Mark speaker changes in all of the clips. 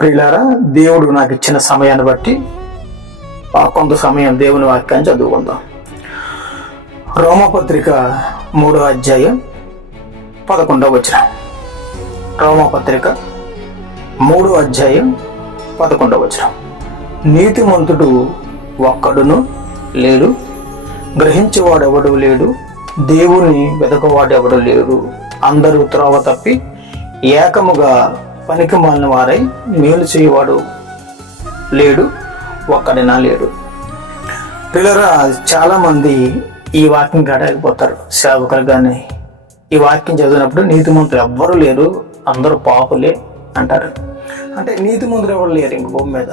Speaker 1: ప్రియులారా దేవుడు నాకు ఇచ్చిన సమయాన్ని బట్టి ఆ కొంత సమయం దేవుని వాక్యాన్ని చదువుకుందాం. రోమపత్రిక మూడో అధ్యాయం పదకొండవ వచనం. రోమపత్రిక మూడో అధ్యాయం పదకొండవ వచనం. నీతిమంతుడు ఒక్కడును లేడు గ్రహించేవాడెవడు లేడు దేవుని వెతకవాడెవడు లేడు అందరూ త్రోవ తప్పి ఏకముగా పనికి మాలిన వారై మేలు చేయవాడు లేడు ఒక్కడైనా లేడు. పిల్లరా చాలామంది ఈ వాక్యం గడకపోతారు సేవకులు కానీ ఈ వాక్యం చదివినప్పుడు నీతిమంతులు ఎవ్వరు లేరు అందరూ పాపులే అంటారు. అంటే నీతిమంతులు ఎవరు లేరు ఇంక భూమి మీద?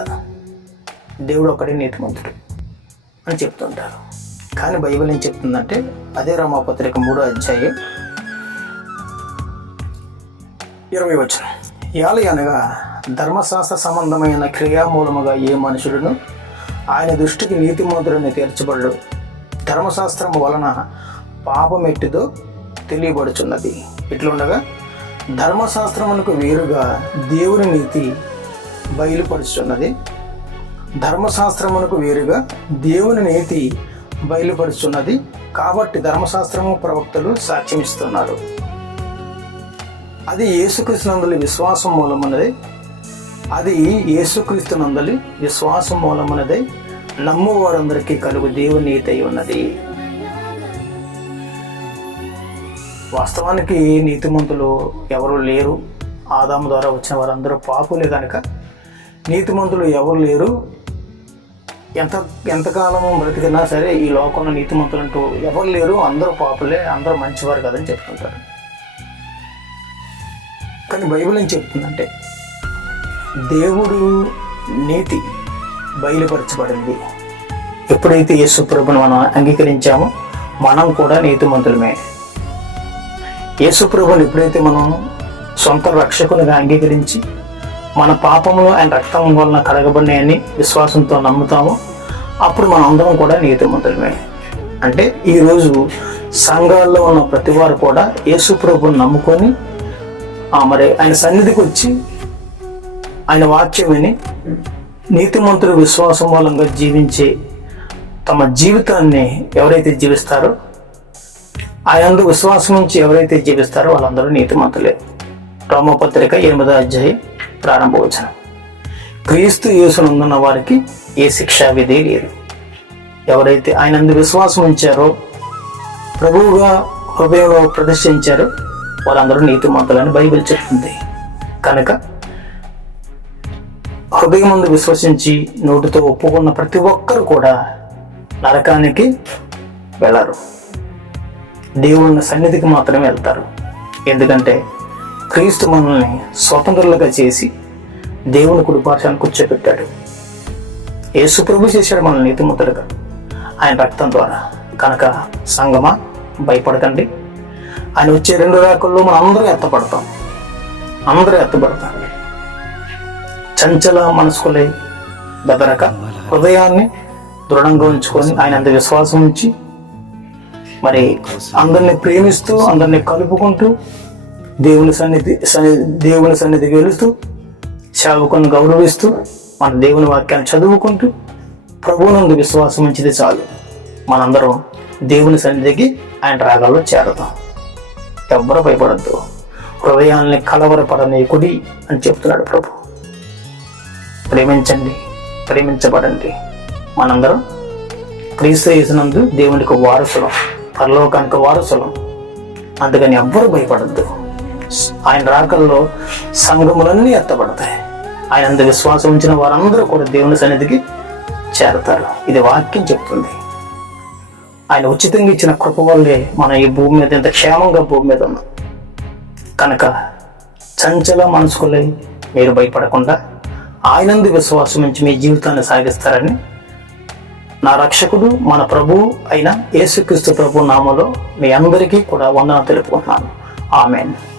Speaker 1: దేవుడు ఒక్కడే నీతిమంతుడు అని చెప్తుంటారు. కానీ బైబిల్ ఏం చెప్తుందంటే అదే రామాపత్రిక మూడో అధ్యాయం ఇరవై వచ్చిన యాలి అనగా ధర్మశాస్త్ర సంబంధమైన క్రియామూలముగా ఏ మనుషులను ఆయన దృష్టికి నీతిమంతుడని తీర్చబడు ధర్మశాస్త్రం వలన పాపం ఎట్టిదో తెలియబడుచున్నది. ఇట్లుండగా ధర్మశాస్త్రమునకు వేరుగా దేవుని నీతి బయలుపరుచున్నది ధర్మశాస్త్రమునకు వేరుగా దేవుని నీతి బయలుపరుచున్నది కాబట్టి ధర్మశాస్త్రము ప్రవక్తలు సాక్ష్యమిస్తున్నారు అది యేసుక్రీస్తునందలి విశ్వాసం మూలమున్నది. అది యేసుక్రీస్తునందలి విశ్వాసం మూలమున్నది. నమ్మువారందరికీ కలుగు దేవుని నీతి అయి ఉన్నది. వాస్తవానికి నీతిమంతులు ఎవరు లేరు. ఆదాము ద్వారా వచ్చిన వారందరూ పాపులే కనుక నీతిమంతులు ఎవరు లేరు. ఎంత ఎంతకాలం బ్రతికినా సరే ఈ లోకంలో నీతిమంతులు అంటూ ఎవరు లేరు. అందరూ పాపులే అందరూ మంచివారు కదని చెప్తుంటారు కానీ బైబిల్ ఏం చెప్తుందంటే దేవుడు నీతి బయలుపరచబడింది. ఎప్పుడైతే యేసు ప్రభుని మనం అంగీకరించామో మనం కూడా నీతిమంతులమే. యేసు ప్రభుని ఎప్పుడైతే మనం సొంత రక్షకునిగా అంగీకరించి మన పాపములు ఆయన రక్తం వలన కడగబడినాయని విశ్వాసంతో నమ్ముతామో అప్పుడు మనం అందరం కూడా నీతిమంతులమే. అంటే ఈరోజు సంఘాల్లో ఉన్న ప్రతి వారు కూడా యేసు ప్రభుని నమ్ముకొని మరి ఆయన సన్నిధికి వచ్చి ఆయన వాక్యం విని నీతిమంతుడు విశ్వాసం మూలంగా జీవించి తమ జీవితాన్ని ఎవరైతే జీవిస్తారో ఆయన విశ్వాసం నుంచి ఎవరైతే జీవిస్తారో వాళ్ళందరూ నీతిమంతులే. రోమపత్రిక ఎనిమిదో అధ్యాయం ప్రారంభవచనం క్రీస్తు యేసునందున్న వారికి ఏ శిక్షా విధి లేదు. ఎవరైతే ఆయన అందు విశ్వాసం ఉంచారో ప్రభువుగా హృదయంలో ప్రదర్శించారో వాళ్ళందరూ నీతిమంతులని బైబిల్ చెప్తుంది కనుక హృదయం ముందు విశ్వసించి నోటితో ఒప్పుకున్న ప్రతి ఒక్కరు కూడా నరకానికి వెళ్ళరు. దేవుని సన్నిధికి మాత్రమే వెళ్తారు. ఎందుకంటే క్రీస్తు మనల్ని స్వతంత్రులుగా చేసి దేవుని కుడిపార్శాన్ని కూర్చోబెట్టాడు యేసు ప్రభు చేశాడు మనల్ని నీతిమంతులుగా. ఆయన రక్తం ద్వారా. కనుక సంగమా భయపడకండి. ఆయన వచ్చే రెండు రేకుల్లో మనం అందరూ ఎత్తపడతాం అందరూ ఎత్తపడతాం చంచల మనసుకులై బెదరక హృదయాన్ని దృఢంగా ఉంచుకొని ఆయన అంత విశ్వాసం ఉంచి మరి అందరిని ప్రేమిస్తూ అందరిని కలుపుకుంటూ దేవుని సన్నిధి సన్ని- దేవుని సన్నిధికి వెళుతూ సేవకుని గౌరవిస్తూ మన దేవుని వాక్యాన్ని చదువుకుంటూ ప్రభువునందు విశ్వాసం ఉంచితే చాలు. మనందరం దేవుని సన్నిధికి ఆయన రాగాల్లో చేరతాం. ఎవ్వరు భయపడద్దు. హృదయాల్ని కలవరపడనీయకుడి అని చెప్తున్నాడు ప్రభు. ప్రేమించండి ప్రేమించబడండి. మనందరం క్రీస్తు చేసినందు దేవునికి వారసులం పరలోకానికి వారసులం. అందుకని ఎవ్వరు భయపడద్దు. ఆయన రాకల్లో సంఘములన్నీ ఎత్తబడతాయి. ఆయన అంత విశ్వాసం ఉంచిన వారందరూ కూడా దేవుని సన్నిధికి చేరతారు. ఇది వాక్యం చెప్తుంది. ఆయన ఉచితంగా ఇచ్చిన కృప వల్లే మనం ఈ భూమి మీద ఇంత క్షేమంగా భూమి మీద ఉన్నాం. కనుక చంచల మనసుకులై మీరు భయపడకుండా ఆయనందు విశ్వాసం నుంచి మీ జీవితాన్ని సాగిస్తారని నా రక్షకుడు మన ప్రభువు అయిన యేసుక్రీస్తు ప్రభు నామలో మీ అందరికీ కూడా వందన తెలుపుకుంటున్నాను. ఆమెను.